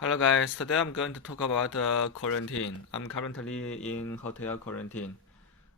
Hello guys, today I'm going to talk about quarantine. I'm currently in hotel quarantine.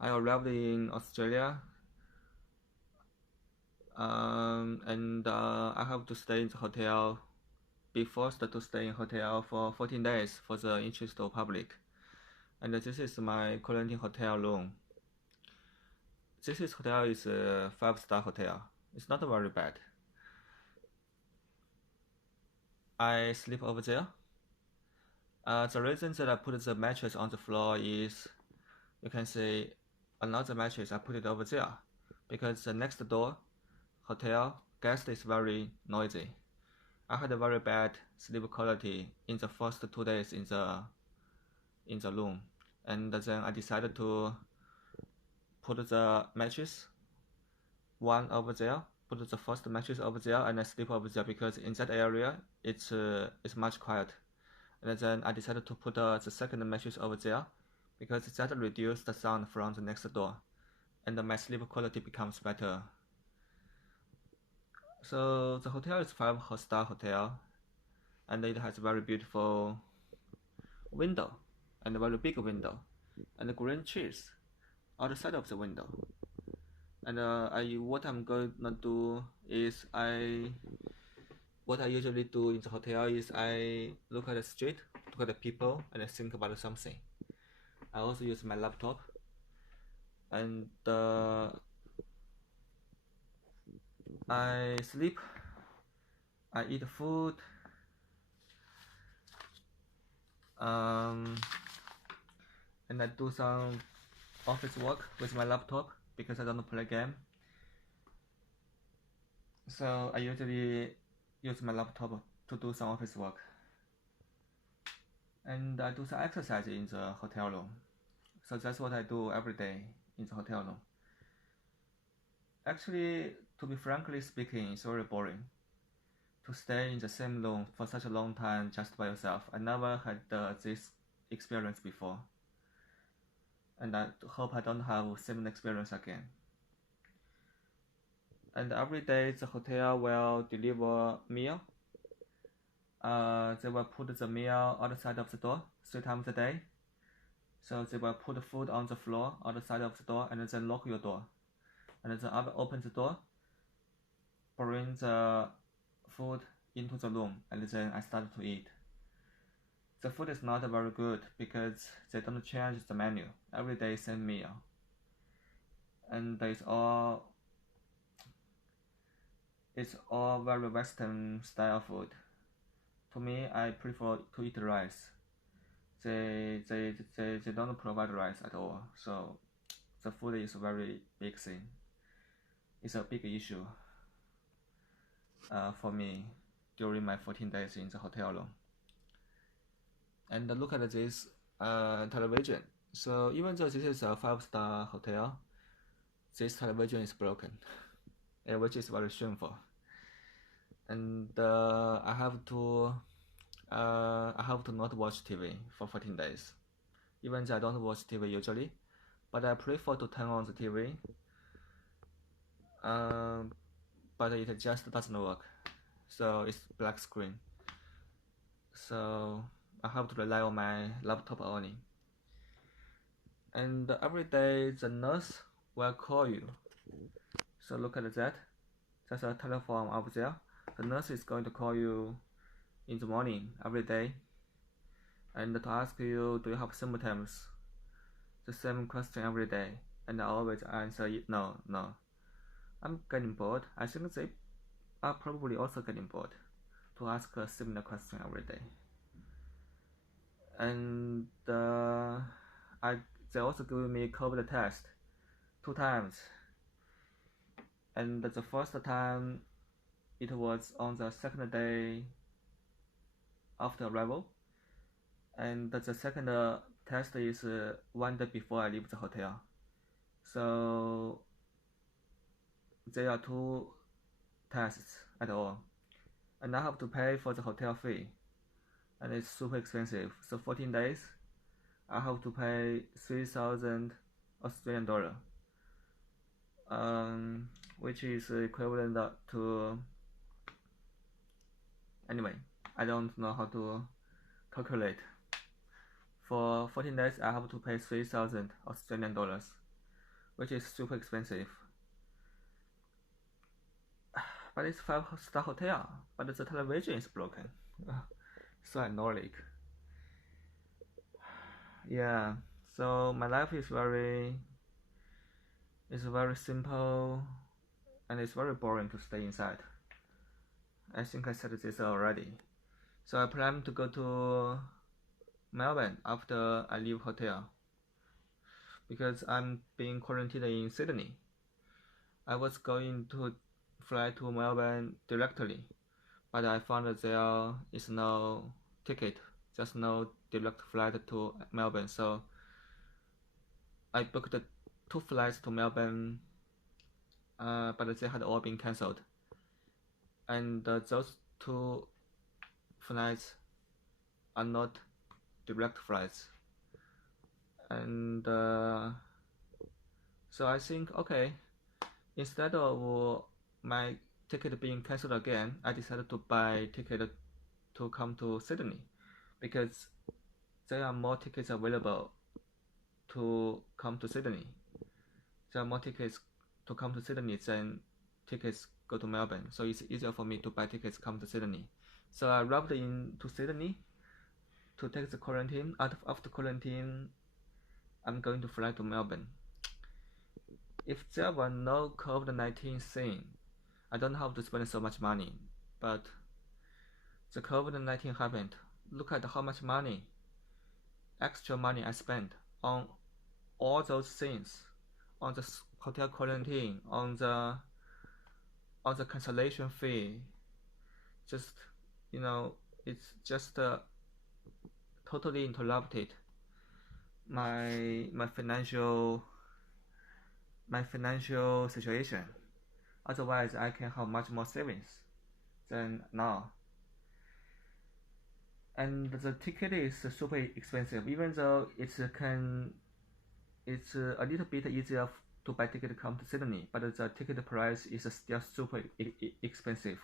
I arrived in Australia, and I have to stay in the hotel, be forced to stay in hotel for 14 days for the interest of public. And this is my quarantine hotel room. Hotel is a 5-star hotel. It's not very bad. I sleep over there. The reason that I put the mattress on the floor is, you can see another mattress, I put it over there because the next door hotel guest is very noisy. I had a very bad sleep quality in the first 2 days in the room, and then I decided to put the mattress one over there, put the first mattress over there, and I sleep over there because in that area it's much quiet. And then I decided to put the second mattress over there because that reduces the sound from the next door, and my sleep quality becomes better. So the hotel is 5-star hotel, and it has very beautiful window and a very big window and green trees outside of the window. And what I'm gonna do is what I usually do in the hotel is I look at the street, look at the people, and I think about something. I also use my laptop, and I sleep, I eat food, and I do some office work with my laptop because I don't play game. So I usually use my laptop to do some office work. And I do some exercise in the hotel room. So that's what I do every day in the hotel room. Actually, to be frankly speaking, it's very boring to stay in the same room for such a long time just by yourself. I never had this experience before, and I hope I don't have similar experience again. And every day the hotel will deliver meal. They will put the meal outside of the door 3 times a day. So they will put food on the floor outside of the door and then lock your door. And then open the door, bring the food into the room, and then I start to eat. The food is not very good because they don't change the menu. Every day same meal. And it's all very Western style food. To me, I prefer to eat rice. They don't provide rice at all. So the food is a very big thing. It's a big issue for me during my 14 days in the hotel room. And look at this television. So even though this is a 5-star hotel, this television is broken, which is very shameful. And I have to not watch TV for 14 days. Even though I don't watch TV usually, but I prefer to turn on the TV. But it just doesn't work. So it's black screen. So I have to rely on my laptop only. And every day the nurse will call you. So look at that. There's a telephone up there. The nurse is going to call you in the morning every day and to ask you, do you have symptoms? The same question every day, and I always answer no. I'm getting bored. I think they are probably also getting bored to ask a similar question every day. And they also give me COVID test 2 times. And the first time it was on the second day after arrival, and the second test is 1 day before I leave the hotel. So there are 2 tests at all, and I have to pay for the hotel fee, and it's super expensive. So 14 days, I have to pay 3,000 Australian dollar, which is equivalent to, anyway, I don't know how to calculate. For 14 days, I have to pay 3,000 Australian dollars, which is super expensive. But it's 5-star hotel, but the television is broken. So annoying. Yeah, so my life is very simple, and it's very boring to stay inside. I think I said this already. So I plan to go to Melbourne after I leave hotel, because I'm being quarantined in Sydney. I was going to fly to Melbourne directly, but I found that there is no ticket, just no direct flight to Melbourne. So I booked 2 flights to Melbourne, but they had all been cancelled. And those 2 flights are not direct flights. And so I think, okay, instead of my ticket being cancelled again, I decided to buy ticket to come to Sydney, because there are more tickets available to come to Sydney. There are more tickets to come to Sydney than tickets go to Melbourne, so it's easier for me to buy tickets come to Sydney. So I arrived into Sydney to take the quarantine. After quarantine, I'm going to fly to Melbourne. If there were no COVID-19 thing, I don't have to spend so much money. But the COVID-19 happened. Look at how much money, extra money I spent on all those things, on the hotel quarantine, on the cancellation fee. Just, it's just totally interrupted my financial situation. Otherwise, I can have much more savings than now. And the ticket is super expensive, even though it's a little bit easier to buy ticket to come to Sydney, but the ticket price is still super expensive.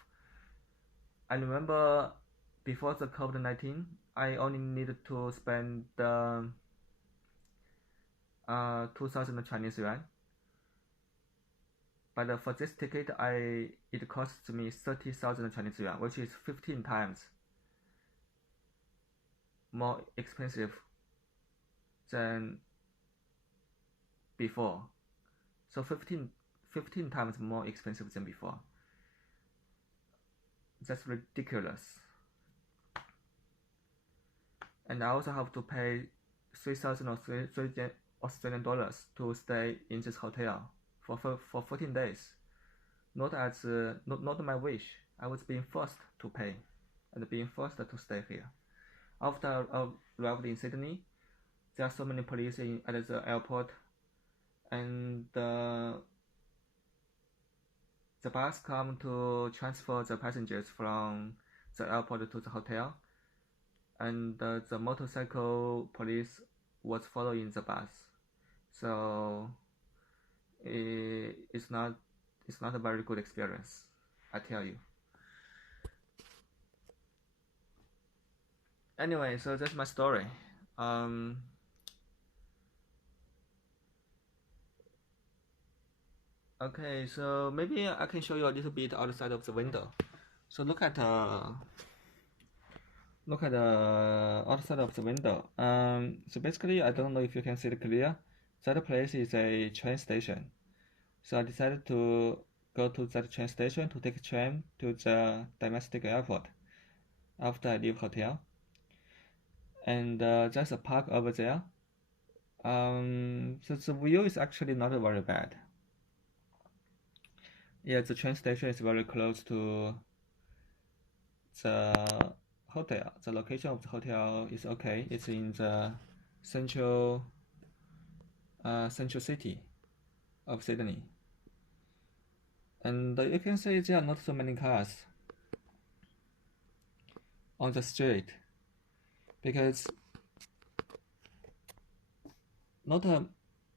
I remember before the COVID-19, I only needed to spend 2,000 Chinese yuan. But for this ticket, it costs me 30,000 Chinese yuan, which is 15 times more expensive than before. So 15 times more expensive than before. That's ridiculous. And I also have to pay 3,000 Australian dollars to stay in this hotel for 14 days. Not my wish. I was being forced to pay and being forced to stay here. After I arrived in Sydney, there are so many police at the airport, and the bus come to transfer the passengers from the airport to the hotel, and the motorcycle police was following the bus. So it's not a very good experience, I tell you. Anyway, so that's my story. Okay, so maybe I can show you a little bit outside of the window. So look at outside of the window. So basically, I don't know if you can see it clear. That place is a train station. So I decided to go to that train station to take a train to the domestic airport after I leave hotel. And there's a park over there. So the view is actually not very bad. Yeah, the train station is very close to the hotel. The location of the hotel is okay. It's in the central city of Sydney. And you can see there are not so many cars on the street, because not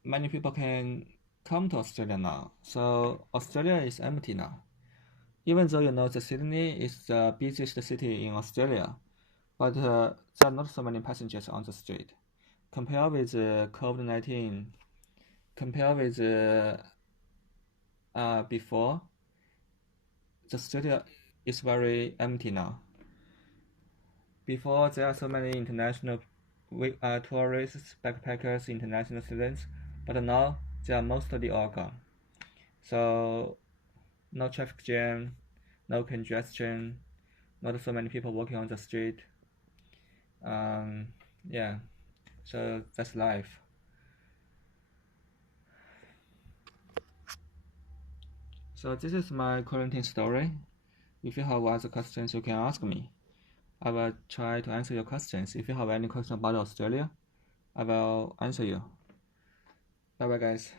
many people can come to Australia now. So Australia is empty now. Even though the Sydney is the busiest city in Australia, but there are not so many passengers on the street. Compare with COVID-19, compare with before, the street is very empty now. Before, there are so many international tourists, backpackers, international students, but now they are mostly all gone. So no traffic jam, no congestion, not so many people walking on the street. Yeah, so that's life. So this is my quarantine story. If you have other questions, you can ask me. I will try to answer your questions. If you have any question about Australia, I will answer you. Bye bye, guys.